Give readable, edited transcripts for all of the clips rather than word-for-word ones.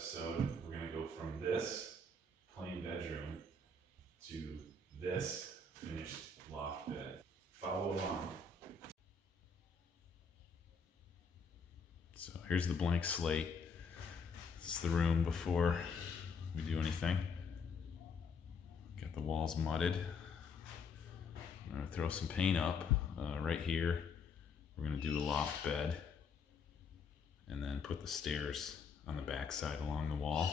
episode, we're going to go from this plain bedroom to this finished loft bed. Follow along. So here's the blank slate. This is the room before we do anything. Got the walls mudded. I'm going to throw some paint up right here. We're going to do the loft bed and then put the stairs on the back side along the wall.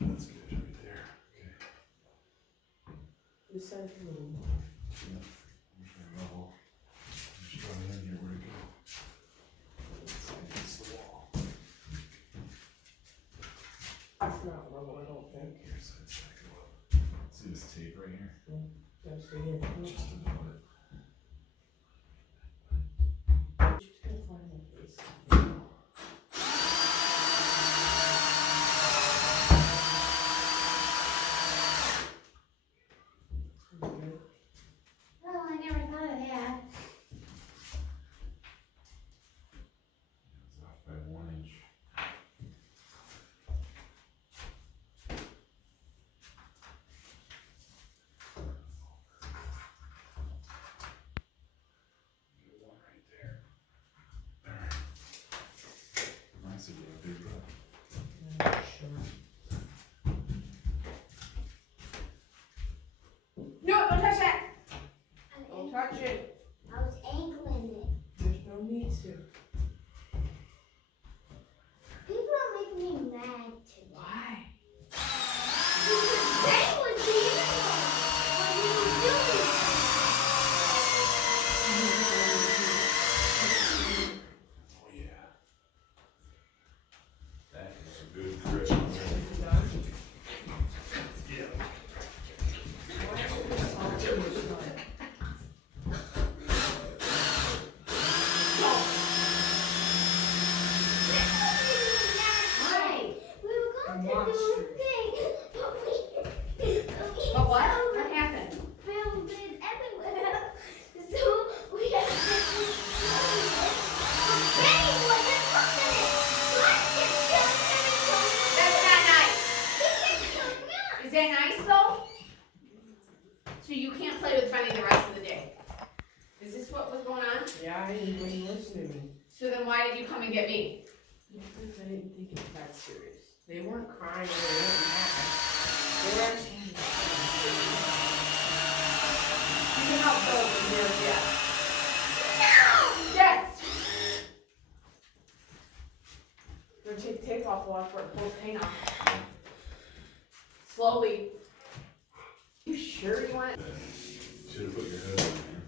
That's good right there. Okay. This side's a little more. Yeah. Where's my level? Just draw it in here. Where'd it go? It's against the wall. It's not level, I don't think. Here's that side go up. See this tape right here? Just stay in. Just above it. Just gonna find that piece. Okay. Oh, I never thought of that. It's off by 1 inch. Get one right there. There. Nice of you, big rough. Sure. No, don't touch that. Don't touch it. I was angling it. There's no need to. People are making me mad today. Why? That was beautiful. What you were doing. Oh yeah. That is a good grip. Yeah. Why is it salty or something? Right. We were going to do a thing, but we But what? found What happened? filmed it everywhere. So we had to get this Benny wasn't looking at it. Let's just kill everyone. That's not nice. He kept killing me. Is that nice though? So you can't play with Bunny the rest of the what was going on? Yeah, you wouldn't listen to me. So then why did you come and get me? Because I didn't think it was that serious. They weren't crying or they weren't mad. They were actually. You can help Philip in here, yeah. Yes! Go take tape off while I pull paint off. Slowly. You sure you want it? Should have put your hood on, man.